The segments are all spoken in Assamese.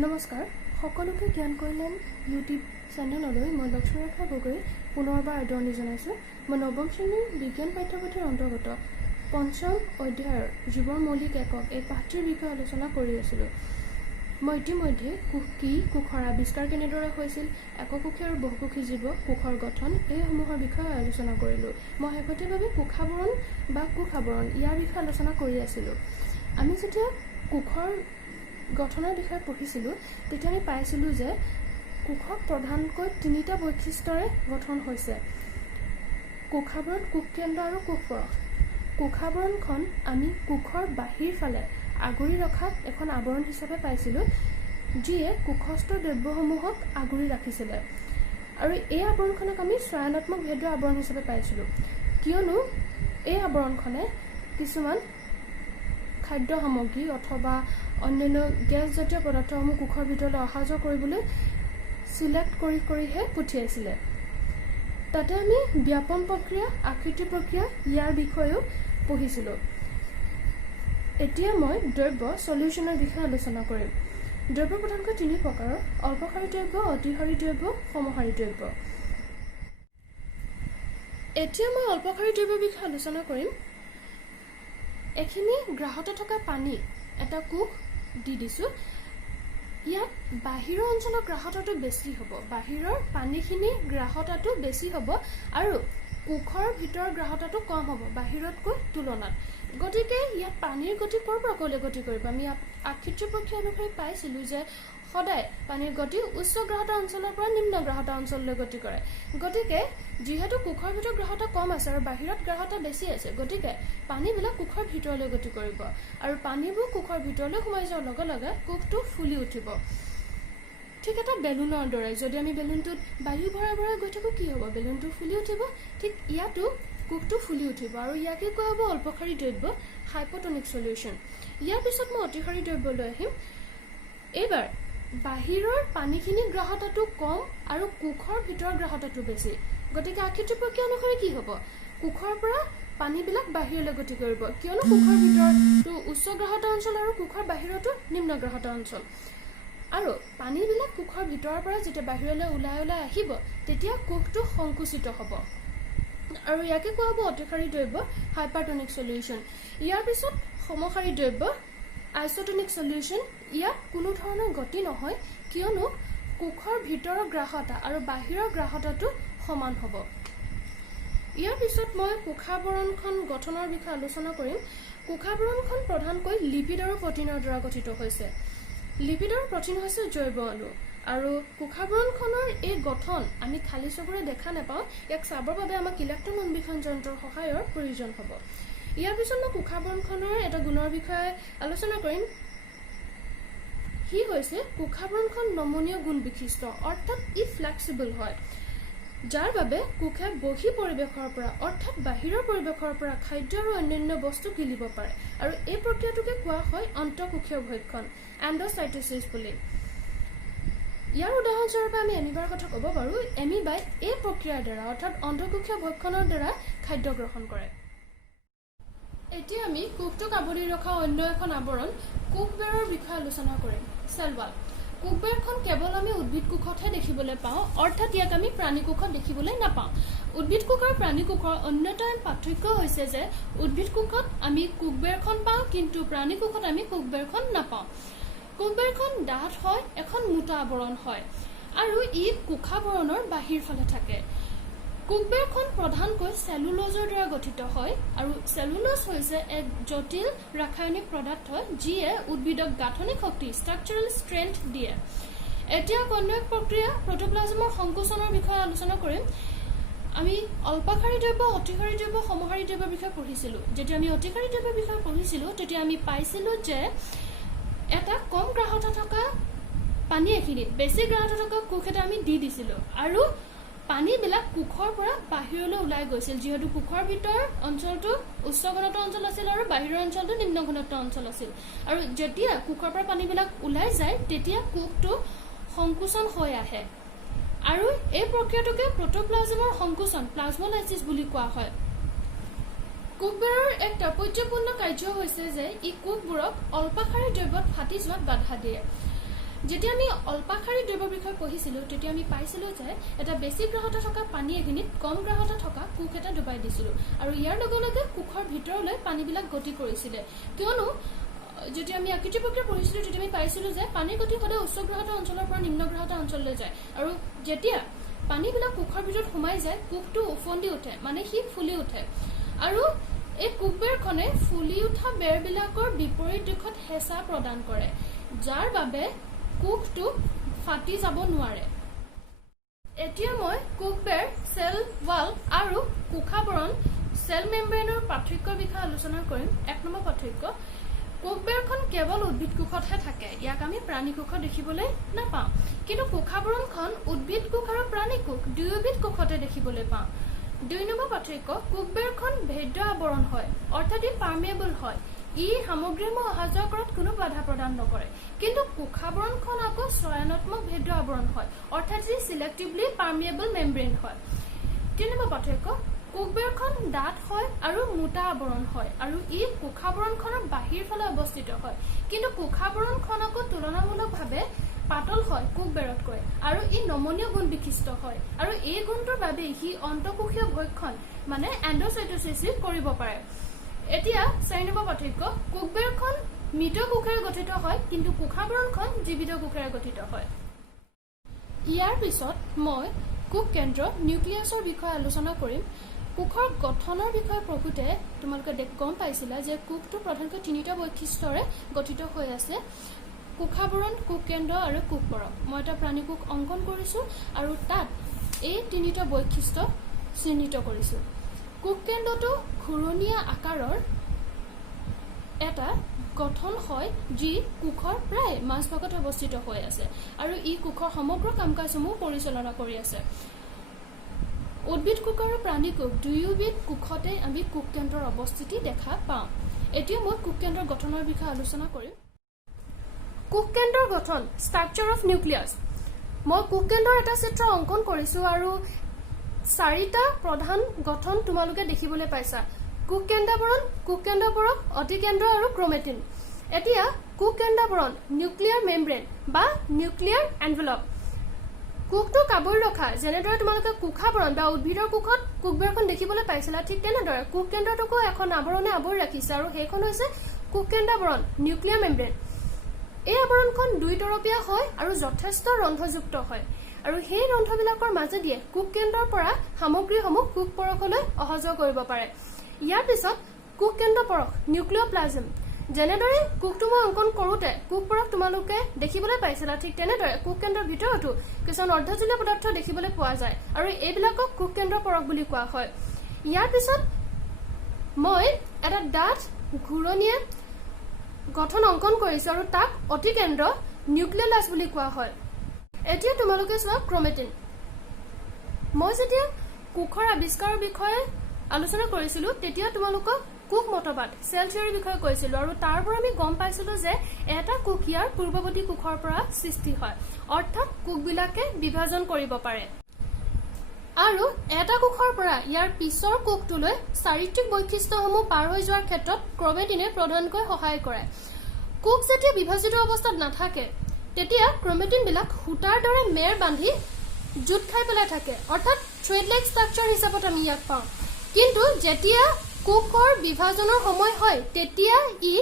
নমস্কাৰ সকলোকে জ্ঞান কল্যাণ ইউটিউব চেনেললৈ মই লক্ষ্মীৰেখা গগৈ পুনৰবাৰ আদৰণি জনাইছোঁ। মই নৱম শ্ৰেণীৰ বিজ্ঞান পাঠ্যপুথিৰ অন্তৰ্গত পঞ্চম অধ্যায়ৰ জীৱৰ মৌলিক একক এই পাঠটিৰ বিষয়ে আলোচনা কৰি আছিলোঁ। মই ইতিমধ্যে কোষ কি, কোষৰ আৱিষ্কাৰ কেনেদৰে হৈছিল, এককোষী আৰু বহুকোষী জীৱ, কোষৰ গঠন এইসমূহৰ বিষয়ে আলোচনা কৰিলোঁ। মই শেহতীয়াভাৱে কোষাৱৰণ বা কোষ আৱৰণ ইয়াৰ বিষয়ে আলোচনা কৰি আছিলোঁ। আমি যেতিয়া কোষৰ গঠনৰ বিষয়ে পঢ়িছিলোঁ তেতিয়া আমি পাইছিলোঁ যে কোষক প্ৰধানকৈ তিনিটা বৈশিষ্ট্যৰে গঠন হৈছে: কোষাৱৰণ, কোষকেন্দ্ৰ আৰু কোষপৰশ। কোষাৱৰণখন আমি কোষৰ বাহিৰ ফালে আগুৰি ৰখা এখন আৱৰণ হিচাপে পাইছিলোঁ, যিয়ে কোষস্থ দ্ৰব্যসমূহক আগুৰি ৰাখিছিলে। আৰু এই আৱৰণখনক আমি চয়নাত্মক ভেদৰ আৱৰণ হিচাপে পাইছিলোঁ, কিয়নো এই আৱৰণখনে কিছুমান খাদ্য সামগ্ৰী অথবা অন্যান্য গেছজাতীয় পদাৰ্থসমূহ কোষৰ ভিতৰলৈ অহা যোৱা কৰিবলৈ চিলেক্ট কৰিহে পঠিয়াইছিলে। তাতে আমি ব্যাপন প্ৰক্ৰিয়া, আকৃতি প্ৰক্ৰিয়া ইয়াৰ বিষয়েও পঢ়িছিলোঁ। এতিয়া মই দ্ৰব্য সলিউশ্যনৰ বিষয়ে আলোচনা কৰিম। দ্ৰব্য প্ৰধানকৈ তিনি প্ৰকাৰৰ: অল্পসাৰী দ্ৰব্য, অতিসাৰী দ্ৰব্য, সমসাৰী দ্ৰব্য। এতিয়া মই অল্পসাৰী দ্ৰব্যৰ বিষয়ে আলোচনা কৰিম। এইখিনি গ্ৰাহত থকা পানী এটা কোষ দি দিছোঁ। ইয়াত বাহিৰৰ অঞ্চলৰ গ্ৰাহতাটো বেছি হ'ব, বাহিৰৰ পানীখিনি গ্ৰাহতাটো বেছি হ'ব আৰু কোষৰ ভিতৰৰ গ্ৰাহতাটো কম হ'ব বাহিৰতকৈ তুলনাত। গতিকে ইয়াত পানীৰ গতি ক'ৰ পৰা ক'লৈ গতি কৰিব? আমি আকৃতি প্ৰক্ৰিয়া অনুসৰি পাইছিলোঁ যে সদায় পানীৰ গতি উচ্চ গ্ৰাহতা অঞ্চলৰ পৰা নিম্ন গ্ৰাহতা অঞ্চললৈ গতি কৰে। গতিকে যিহেতু কোষৰ ভিতৰত গ্ৰাহতা কম আছে আৰু বাহিৰত গ্ৰাহতা বেছি আছে, গতিকে পানীবিলাক কোষৰ ভিতৰলৈ গতি কৰিব আৰু পানীবোৰ কোষৰ ভিতৰলৈ সোমাই যোৱাৰ লগে লগে কোষটো ফুলি উঠিব। ঠিক এটা বেলুনৰ দৰে, যদি আমি বেলুনটোত বায়ু ভৰাই ভৰাই গৈ থাকোঁ কি হ'ব? বেলুনটো ফুলি উঠিব। ঠিক ইয়াতো কোষটো ফুলি উঠিব আৰু ইয়াকে কোৱা হ'ব অল্পসাৰী দ্ৰব্য, হাইপটনিক সলিউশ্যন। ইয়াৰ পিছত মই অতিসাৰী দ্ৰব্যলৈ আহিম। এইবাৰ বাহিৰৰ পানীখিনি গ্ৰাহতাটো কম আৰু কোষৰ ভিতৰৰ গ্ৰাহতাটো বেছি। গতিকে আকৃতি প্ৰক্ৰিয়া অনুসৰি কি হ'ব? কোষৰ পৰা পানীবিলাক বাহিৰলৈ গতি কৰিব, কিয়নো কোষৰ ভিতৰতো উচ্চ গ্ৰাহতা অঞ্চল আৰু কোষৰ বাহিৰতো নিম্ন গ্ৰাহতা অঞ্চল। আৰু পানীবিলাক কোষৰ ভিতৰৰ পৰা যেতিয়া বাহিৰলৈ ওলাই আহিব তেতিয়া কোষটো সংকুচিত হ'ব আৰু ইয়াকে কোৱা হ'ব অতিসাৰী দ্ৰব্য, হাইপাৰটনিক সলিউশ্যন। ইয়াৰ পিছত সমসাৰী দ্ৰব্য, আইচটনিক সলিউশ্যন। ইয়াত কোনো ধৰণৰ গতি নহয়, কিয়নো কোষৰ ভিতৰৰ গ্ৰাহতা আৰু বাহিৰৰ গ্ৰাহতাটো সমান হ'ব। ইয়াৰ পিছত মই কোষাৱৰণখন গঠনৰ বিষয়ে আলোচনা কৰিম। কোষাৱৰণখন প্ৰধানকৈ লিপিড আৰু প্ৰটিনৰ দ্বাৰা গঠিত হৈছে। লিপিড আৰু প্ৰটিন হৈছে জৈৱ অণু আৰু কোষাৱৰণখনৰ এই গঠন আমি খালী চকুৰে দেখা নাপাওঁ। ইয়াক চাবৰ বাবে আমাক ইলেক্ট্ৰন অন্বেষণ যন্ত্ৰৰ সহায়ৰ প্ৰয়োজন হ'ব। ইয়াৰ পিছত মই কোষাৱৰণখনৰ এটা গুণৰ বিষয়ে আলোচনা কৰিম। সি হৈছে কোষাৱৰণখন নমনীয় গুণ বিশিষ্ট, অৰ্থাৎ ই ফ্লেক্সিবল হয়, যাৰ বাবে কোষে বহি পৰিৱেশৰ পৰা অৰ্থাৎ বাহিৰৰ পৰিৱেশৰ পৰা খাদ্য আৰু অন্যান্য বস্তু গিলিব পাৰে আৰু এই প্ৰক্ৰিয়াটোকে কোৱা হয় অন্তঃকোষীয় ভক্ষণ, এণ্ডোচাইটোচিছ বুলি। ইয়াৰ উদাহৰণস্বৰূপে আমি এমিবাৰ কথা ক'ব পাৰোঁ। এমিবাই এই প্ৰক্ৰিয়াৰ দ্বাৰা অৰ্থাৎ অন্তঃকোষীয় ভক্ষণৰ দ্বাৰা খাদ্য গ্ৰহণ কৰে। এতিয়া আমি কোষটোক আৱৰি ৰখা অন্য এখন আৱৰণ কোষবেৰৰ বিষয়ে আলোচনা কৰিম, চেলৱাল। কোষবেৰখন কেৱল আমি উদ্ভিদ কোষতহে দেখিবলৈ পাওঁ, অৰ্থাৎ ইয়াক আমি প্ৰাণী কোষত দেখিবলৈ নাপাওঁ। উদ্ভিদ কোষ আৰু প্ৰাণী কোষৰ অন্যতম পাৰ্থক্য হৈছে যে উদ্ভিদ কোষত আমি কোষবেৰখন পাওঁ, কিন্তু প্ৰাণী কোষত আমি কোষবেৰখন নাপাওঁ। কোষবেৰখন ডাঠ হয়, এখন মোটা আৱৰণ হয় আৰু ই কোষাৱৰণৰ বাহিৰ ফালে থাকে। কোষবেৰখন প্ৰধানকৈ চেলুলোজৰ দ্বাৰা গঠিত হয় আৰু চেলুলোজ হৈছে এক জটিল ৰাসায়নিক পদাৰ্থ যিয়ে উদ্ভিদক গাঁথনিক শক্তি, ষ্ট্ৰাকচাৰেল ষ্ট্ৰেংথ দিয়ে। এতিয়া অন্য এক প্ৰক্ৰিয়া প্ৰটোপ্লাজমৰ সংকোচনৰ বিষয়ে আলোচনা কৰিম। আমি অল্পসাৰী দ্ৰব্য, অতিসাৰী দ্ৰব্য, সমসাৰী দ্ৰব্যৰ বিষয়ে পঢ়িছিলোঁ। যেতিয়া আমি অতিসাৰী দ্ৰব্যৰ বিষয়ে পঢ়িছিলোঁ তেতিয়া আমি পাইছিলোঁ যে এটা কম গ্ৰাহতা থকা পানী এখিনিত বেছি গ্ৰাহতা থকা কোষ এটা আমি দি দিছিলোঁ আৰু পানীবিলাক কোষৰ পৰা বাহিৰলৈ ওলাই গৈছিল, যিহেতু কোষৰ ভিতৰৰ অঞ্চলটো উচ্চ ঘনত্ব অঞ্চল আছিল আৰু বাহিৰৰ অঞ্চলটো নিম্ন ঘনত্ব অঞ্চল আছিল। আৰু যেতিয়া কোষৰ পৰা পানীবিলাক ওলাই যায় তেতিয়া কোষটো সংকোচন হৈ আহে আৰু এই প্ৰক্ৰিয়াটোকে প্ৰটোপ্লাজমৰ সংকোচন, প্লাজমলাইচিছ বুলি কোৱা হয়। কোষবেৰৰ এক তাৎপৰ্যপূৰ্ণ কাৰ্য হৈছে যে ই কোষবোৰক অল্পসাৰী দ্ৰব্যত ফাটি যোৱাত বাধা দিয়ে। যেতিয়া আমি অল্পাক্ষাৰী দ্ৰব্যৰ বিষয়ে পঢ়িছিলোঁ তেতিয়া আমি পাইছিলোঁ যে এটা বেছি গ্ৰাহত থকা পানী এখিনিত কম গ্ৰাহত থকা কোষ এটা ডুবাই দিছিলোঁ আৰু ইয়াৰ লগে লগে কোষৰ ভিতৰলৈ পানীবিলাক গতি কৰিছিলে কিয়নো যেতিয়া আমি আকৃতি প্ৰক্ৰিয়া পঢ়িছিলোঁ তেতিয়া আমি পাইছিলোঁ যে পানীৰ গতি সদায় উচ্চ গ্ৰাহত অঞ্চলৰ পৰা নিম্ন গ্ৰাহত অঞ্চললৈ যায় আৰু যেতিয়া পানীবিলাক কোষৰ ভিতৰত সোমাই যায় কোষটো উফন্দি উঠে মানে সি ফুলি উঠে আৰু এই কোষবেৰখনে ফুলি উঠা বেৰবিলাকৰ বিপৰীত দিশত হেঁচা প্ৰদান কৰে যাৰ বাবে কোষটো ফাটি যাব নোৱাৰে এতিয়া মই কোষবেৰ সেল ওয়াল আৰু কোষাবৰণ সেল মেমব্ৰেনৰ পাৰ্থক্যৰ বিষয়ে আলোচনা কৰিম 1 নম্বৰ পাৰ্থক্য কোষবেৰখন কেৱল উদ্ভিদ কোষতহে থাকে ইয়াক আমি প্ৰাণী কোষত দেখিবলৈ নাপাওঁ কিন্তু কোষাবৰণখন উদ্ভিদ কোষ আৰু প্ৰাণী কোষ দুয়োবিধ কোষতে দেখিবলৈ পাওঁ 2 নম্বৰ পাৰ্থক্য কোষবেৰখন ভেদ্য আৱৰণ হয় অৰ্থাৎ ই পাৰ্মিয়েবল হয় ই সামগ্ৰীসমূহ অহা যোৱা কৰাত কোনো বাধা প্ৰদান নকৰে কিন্তু কোষাবৰণখন আকৌ চয়নাত্মক ভেদ্য আৱৰণ হয় অৰ্থাৎ ই সিলেক্টিভলি পাৰ্মিয়েবল মেমব্ৰেন হয় 3 নম্বৰ পাৰ্থক্য কোষবেৰখন ডাঠ হয় আৰু মোটা আৱৰণ হয় আৰু ই কোষাবৰণখনৰ বাহিৰ ফালে অৱস্থিত হয় কিন্তু কোষাবৰণখন আকৌ তুলনামূলকভাৱে পাতল হয় কোষবেৰতকৈ আৰু ই নমনীয় গুণ বিশিষ্ট হয় আৰু এই গুণটোৰ বাবে ই অন্তঃকোষীয় ভক্ষণ মানে এণ্ডোচাইটোচিছ কৰিব পাৰে এতিয়া 4 নম্বৰ পাৰ্থক্য কোষবেৰখন মৃত কোষেৰে গঠিত হয় কিন্তু কোষাবৰণখন জীৱিত কোষেৰে গঠিত হয় ইয়াৰ পিছত মই কোষ কেন্দ্ৰ নিউক্লিয়াছৰ বিষয়ে আলোচনা কৰিম কোষৰ গঠনৰ বিষয়ে প্ৰকৃতে তোমালোকে গম পাইছিলা যে কোষটো প্ৰধানকৈ 3টা বৈশিষ্ট্যৰে গঠিত হৈ আছে কোষাবৰণ কোষ কেন্দ্ৰ আৰু কোষ পৰক মই এটা প্ৰাণী কোষ অংকন কৰিছো আৰু তাত এই 3টা বৈশিষ্ট্য চিহ্নিত কৰিছো কোষ কেন্দ্ৰটো ঘূৰণীয়া আকাৰৰ এটা গঠন হয় যি কোষৰ প্ৰায় মাজভাগত অৱস্থিত হৈ আছে আৰু ই কোষৰ সমগ্ৰ কাম-কাজসমূহ পৰিচালনা কৰি আছে উদ্ভিদ কোষ আৰু প্ৰাণী কোষ দুয়োবিধ কোষতে আমি কোষ কেন্দ্ৰৰ অৱস্থিতি দেখা পাওঁ এতিয়া মই কোষ কেন্দ্ৰৰ গঠনৰ বিষয়ে আলোচনা কৰিম কোষ কেন্দ্ৰৰ গঠন ষ্ট্ৰাকচাৰ অফ নিউক্লিয়াছ মই কোষ কেন্দ্ৰৰ এটা চিত্ৰ অংকন কৰিছো আৰু 4টা প্ৰধান গঠন তোমালোকে দেখিবলৈ পাইছা কোষ কেন্দ্ৰাবৰণ কোষ কেন্দ্ৰ পৰক অতিকেন্দ্ৰ আৰু ক্ৰোমেটিন এতিয়া কোষ কেন্দ্ৰাবৰণ নিউক্লিয়াৰ মেমব্ৰেন বা নিউক্লিয়াৰ এনভেলপ কোষটো কাবৈ ৰখা যেনেদৰে তোমালোকে কোষাবৰণ বা উদ্ভিদৰ কোষত কোষবেৰখন দেখিবলৈ পাইছিলা ঠিক তেনেদৰে কোষ কেন্দ্ৰটোকো এখন আৱৰণে আৱৰি ৰাখিছে আৰু সেইখন হৈছে কোষ কেন্দ্ৰাবৰণ নিউক্লিয়াৰ মেমব্ৰেন এই আৱৰণখন 2 তৰপীয়া হয় আৰু যথেষ্ট ৰন্ধ্ৰযুক্ত হয় আৰু সেই ৰন্ধ্ৰবিলাকৰ মাজেদিয়ে কোষ কেন্দ্ৰৰ পৰা সামগ্ৰীসমূহ কোষ পৰকলৈ অহা যোৱা কৰিব পাৰে ইয়াৰ পিছত কোষ কেন্দ্ৰ পৰক নিউক্লিওপ্লাজম যেনেদৰে কোষটো মই অংকন কৰোতে কোষ পৰক তোমালোকে দেখিবলৈ পাইছিলা ঠিক তেনেদৰে কোষ কেন্দ্ৰৰ ভিতৰতো কিছুমান অৰ্ধজলীয় পদাৰ্থ দেখিবলৈ পোৱা যায় আৰু এইবিলাকক কোষ কেন্দ্ৰ পৰক বুলি কোৱা হয় ইয়াৰ পিছত মই এটা ডাঠ ঘূৰণীয়া গঠন অংকন কৰিছো আৰু তাক অতিকেন্দ্ৰ নিউক্লিয়াছ বুলি কোৱা হয় এতিয়া তোমালোকে চোৱা ক্ৰোমেটিন মই যেতিয়া কোষৰ আৱিষ্কাৰৰ বিষয়ে আলোচনা কৰিছিলো তেতিয়া তোমালোকক কোষ মতবাদ সেল থিয়ৰীৰ বিষয়ে কৈছিলো আৰু তাৰ পৰা আমি গম পাইছিলো যে এটা কোষ ইয়াৰ পূৰ্বৱৰ্তী কোষৰ পৰা সৃষ্টি হয় অৰ্থাৎ কোষবিলাকে বিভাজন কৰিব পাৰে আৰু এটা কোষৰ পৰা ইয়াৰ পিছৰ কোষটোলৈ চাৰিত্ৰিক বৈশিষ্ট্যসমূহ পাৰ হৈ যোৱাৰ ক্ষেত্ৰত ক্ৰোমেটিনে প্ৰধানকৈ সহায় কৰে কোষ যেতিয়া বিভাজিত অৱস্থাত নাথাকে তেতিয়া ক্ৰোমেটিনবিলাক সূতাৰ দৰে মেৰ বান্ধি জুট খাই পেলাই থাকে অৰ্থাৎ থ্ৰেড লাইক ষ্ট্ৰাকচাৰ হিচাপত আমি ইয়াক পাওঁ কিন্তু যেতিয়া কোষৰ বিভাজনৰ সময় হয় তেতিয়া ই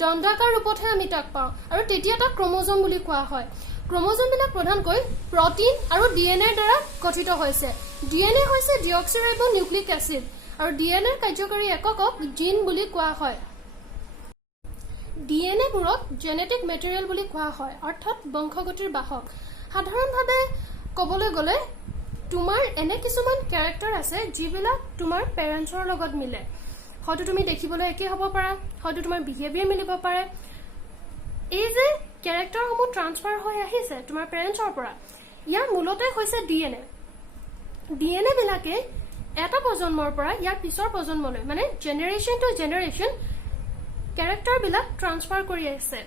দণ্ডাকাৰ ৰূপতহে আমি তাক পাওঁ আৰু তেতিয়া তাক ক্ৰোমোজোম বুলি কোৱা হয় ক্ৰোমোজোমবিলাক প্ৰধানকৈ প্ৰটিন আৰু ডিএনএৰ দ্বাৰা গঠিত হৈছে ডিএনএ হৈছে ডিঅক্সিৰাইবো নিউক্লিক এচিড আৰু ডিএনএৰ কাৰ্যকৰী এককক জিন বুলি কোৱা হয় ডিএনএবোৰক জেনেটিক মেটেৰিয়েল বুলি কোৱা হয় অৰ্থাৎ বংশগতিৰ বাহক সাধাৰণভাৱে ক'বলৈ গ'লে তোমাৰ এনে কিছুমান ক্যাৰেক্টাৰ আছে যিবিলাক তোমাৰ পেৰেণ্টছৰ লগত মিলে হয়তো তুমি দেখিবলৈ একে হ'ব পাৰা হয়তো তোমাৰ বিহেভিয়াৰ মিলিব পাৰে এই যে ক্যাৰেক্টাৰসমূহ ট্ৰান্সফাৰ হৈ আহিছে তোমাৰ পেৰেণ্টছৰ পৰা ইয়াৰ মূলতে হৈছে ডিএনএ বিলাকে এটা প্ৰজন্মৰ পৰা ইয়াৰ পিছৰ প্ৰজন্মলৈ মানে জেনেৰেশ্যন টু জেনেৰেশ্যন ক্যাৰেক্টাৰবিলাক ট্ৰান্সফাৰ কৰি আছে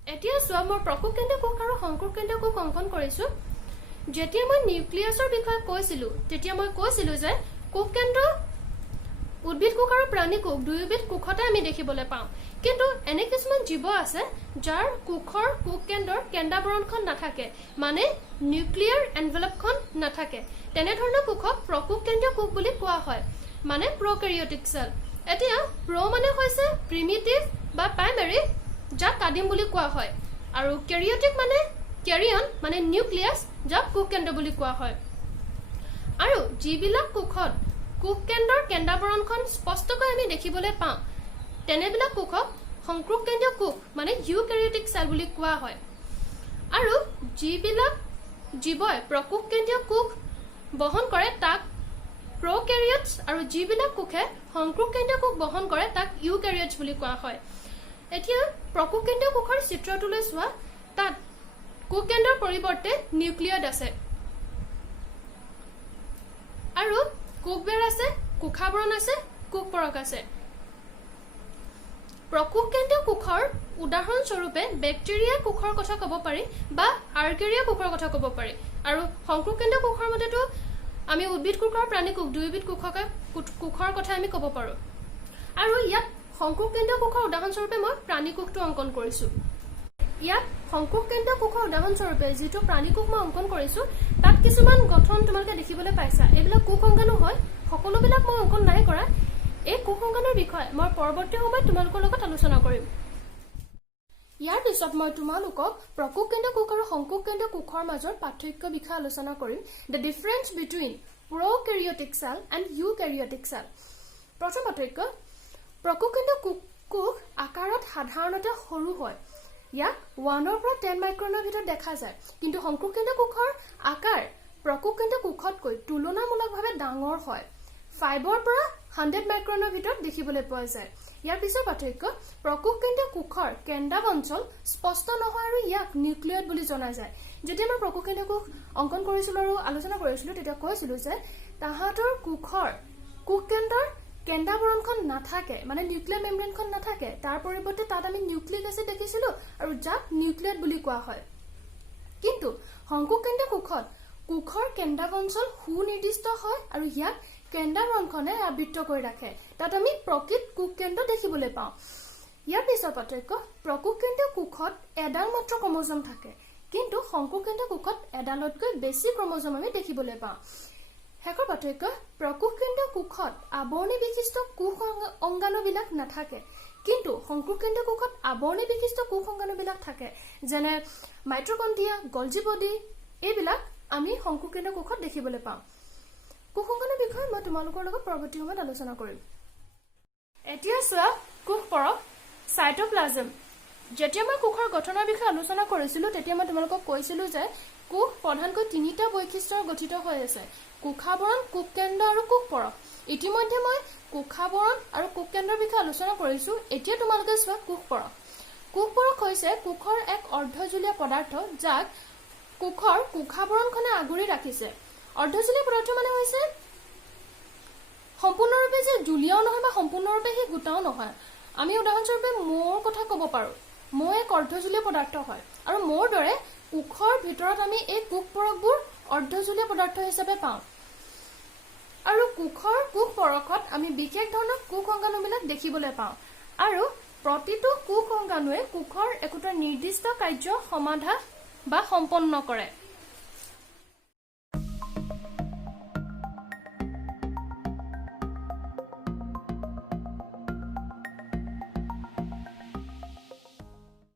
এতিয়া চোৱা মই প্ৰকোষকেন্দ্ৰীয় কোষ আৰু সংকোষকেন্দ্ৰীয় কোষ অংকন কৰিছো যেতিয়া মই নিউক্লিয়াছৰ বিষয়ে কৈছিলো তেতিয়া মই কৈছিলো যে কোষ কেন্দ্ৰ উদ্ভিদ কোষ আৰু প্ৰাণী কোষ দুয়োবিধ কোষতে আমি দেখিবলৈ পাওঁ কিন্তু এনে কিছুমান জীৱ আছে যাৰ কোষৰ কোষ কেন্দ্ৰৰ কেন্দ্ৰাৱৰণখন নাথাকে মানে নিউক্লিয়াৰ এনভেলপখন নাথাকে তেনে ধৰণৰ কোষক প্ৰকোষ কেন্দ্ৰীয় কোষ বুলি কোৱা হয় মানে প্ৰ'কেৰিয়টিক সেল এতিয়া প্ৰ মানে হৈছে প্ৰিমিটিভ বা প্ৰাইমেৰী যাক আদিম বুলি কোৱা হয় আৰু কেৰিয়টিক মানে কেৰিয়ন মানে নিউক্লিয়াছ যাক কোষ কেন্দ্ৰ বুলি কোৱা হয় আৰু যিবিলাক কোষত কোষ কেন্দ্ৰৰ কেন্দ্ৰাৱৰণখন স্পষ্টকৈ আমি দেখিবলৈ পাওঁ তেনেবিলাক কোষক সংক্ৰোশ কেন্দ্ৰীয় কোষ মানে ইউকেৰিয়টিক সেল বুলি কোৱা হয় আৰু যিবিলাক জীৱই প্ৰকোষ কেন্দ্ৰীয় কোষ বহন কৰে তাক প্ৰ'কেৰিয়টছ আৰু যিবিলাক কোষে সংক্ৰোশ কেন্দ্ৰীয় কোষ বহন কৰে তাক ইউকেৰিয়টছ বুলি কোৱা হয় এতিয়া প্ৰকোষ কেন্দ্ৰীয় কোষৰ চিত্ৰটোলৈ চোৱা তাত কোষ কেন্দ্ৰৰ পৰিৱৰ্তে নিউক্লিয়ড আছে আৰু কোষবেৰ আছে কোষাবৰণ আছে কোষ পৰক আছে প্ৰকোষ কেন্দ্ৰীয় কোষৰ উদাহৰণ স্বৰূপে বেক্টেৰিয়া কোষৰ কথা ক'ব পাৰি বা আৰ্কেৰিয়া কোষৰ কথা ক'ব পাৰি আৰু সংক্ৰোশ কেন্দ্ৰীয় কোষৰ মতেতো আমি উদ্ভিদ কোষ আৰু প্ৰাণী কোষ দুয়োবিধ কোষৰ কথা আমি ক'ব পাৰো আৰু ইয়াত সংক্ৰোশ কেন্দ্ৰীয় কোষৰ উদাহৰণ স্বৰূপে মই প্ৰাণী কোষটো অংকন কৰিছো ইয়াত সংক্ৰোশ কেন্দ্ৰীয় কোষৰ উদাহৰণ স্বৰূপে যিটো প্ৰাণী কোষ মই অংকন কৰিছো তাত কিছুমান গঠন তোমালোকে দেখিবলৈ পাইছা এইবিলাক কোষ অংগাণু হয় সকলোবিলাক মই অংকন নাই কৰা এই কোষ অংগাণুৰ বিষয়ে মই পৰৱৰ্তী সময়ত তোমালোকৰ লগত আলোচনা কৰিম ইয়াৰ পিছত মই তোমালোকক প্ৰকোষ কেন্দ্ৰীয় কোষ আৰু সংক্ৰোশ কেন্দ্ৰীয় কোষৰ মাজৰ পাৰ্থক্যৰ বিষয়ে আলোচনা কৰিম the difference between prokaryotic cell and eukaryotic cell প্ৰথম পাৰ্থক্য প্ৰকোষ কেন্দ্ৰীয় কোষ আকাৰত সাধাৰণতে সৰু হয় ইয়াক 1 পৰা 10 মাইক্ৰনৰ ভিতৰত দেখা যায় কিন্তু সংক্ৰোশ কেন্দ্ৰীয় কোষৰ আকাৰ প্ৰকোষ কেন্দ্ৰীয় কোষতকৈ তুলনামূলকভাৱে ডাঙৰ হয় 5 পৰা 100 মাইক্ৰনৰ ভিতৰত দেখিবলৈ পোৱা যায় ইয়াৰ পিছৰ পাৰ্থক্য প্ৰকোষ কেন্দ্ৰীয় কোষৰ কেন্দ্ৰাৱ অঞ্চল স্পষ্ট নহয় আৰু ইয়াক নিউক্লিয়ড বুলি জনা যায় যেতিয়া মই প্ৰকোষ কেন্দ্ৰীয় কোষ অংকন কৰিছিলো আৰু আলোচনা কৰিছিলো তেতিয়া কৈছিলো যে তাহাঁতৰ কোষৰ কোষ কেন্দ্ৰৰ কেন্দ্ৰাৱৰণখন নাথাকে মানে নিউক্লিয়াৰ মেমব্ৰেনখন নাথাকে তাৰ পৰিৱৰ্তে তাত আমি নিউক্লিক এচিড দেখিছিলো আৰু যাক নিউক্লিয়ড বুলি কোৱা হয় কিন্তু সংক্ৰোশ কেন্দ্ৰীয় কোষত কোষৰ কেন্দ্ৰাৱ অঞ্চল সুনিৰ্দিষ্ট হয় আৰু ইয়াক কেন্দ্ৰাৱৰণখনে আবৃত্ত কৰি ৰাখে তাত আমি প্ৰকৃত কোষ কেন্দ্ৰ দেখিবলৈ পাওঁ ইয়াৰ পিছৰ পাৰ্থক্য প্ৰকোষ কেন্দ্ৰীয় কোষত এডাল মাত্ৰ ক্ৰম'জম থাকে কিন্তু সংক্ৰোশ কেন্দ্ৰীয় কোষত এডালতকৈ বেছি ক্ৰম'জম আমি দেখিবলৈ পাওঁ শেষৰ পাৰ্থক্য প্ৰকোষ কেন্দ্ৰীয় কোষত আৱৰণী বিশিষ্ট কোষ অংগাণুবিলাক নাথাকে কিন্তু সংক্ৰোশ কেন্দ্ৰীয় কোষত আৱৰণী বিশিষ্ট কোষ অংগাণুবিলাক থাকে যেনে মাইট্ৰকণ্ড্ৰিয়া গলজি বডি এইবিলাক আমি সংক্ৰোশ কেন্দ্ৰীয় কোষত দেখিবলৈ পাওঁ কোষ অংগাণুৰ বিষয়ে মই তোমালোকৰ লগত পৰৱৰ্তী সময়ত আলোচনা কৰিম এতিয়া চোৱা কোষ পৰক সাইটোপ্লাজম যেতিয়া মই কোষৰ গঠনৰ বিষয়ে আলোচনা কৰিছিলো তেতিয়া মই তোমালোকক কৈছিলো যে কোষ প্ৰধানকৈ তিনিটা বৈশিষ্ট্যৰ গঠিত হৈ আছে কোষাবৰণ কোষ কেন্দ্ৰ আৰু কোষ পৰক ইতিমধ্যে মই কোষাবৰণ আৰু কোষ কেন্দ্ৰৰ বিষয়ে আলোচনা কৰিছো এতিয়া তোমালোকে চোৱা কোষ পৰক হৈছে কোষৰ এক অৰ্ধজলীয়া পদাৰ্থ যাক কোষৰ কোষাবৰণখনে আগুৰি ৰাখিছে অৰ্ধজলীয়া পদাৰ্থ মানে হৈছে সম্পূৰ্ণৰূপে যে জুলীয়াও নহয় বা সম্পূৰ্ণৰূপে সি গোটাও নহয় আমি উদাহৰণস্বৰূপে মৌৰ কথা ক'ব পাৰো মৌ এক অৰ্ধজলীয় পদাৰ্থ হয় আৰু মৌৰ দৰে কোষৰ ভিতৰত আমি এই কোষ পৰকবোৰ অৰ্ধজলীয় পদাৰ্থ হিচাপে পাওঁ আৰু কোষৰ কোষ পৰকত আমি বিশেষ ধৰণৰ কোষ অংগাণুবিলাক দেখিবলৈ পাওঁ আৰু প্ৰতিটো কোষ অংগাণুৱে কোষৰ একোটা নিৰ্দিষ্ট কাৰ্য সমাধা বা সম্পন্ন কৰে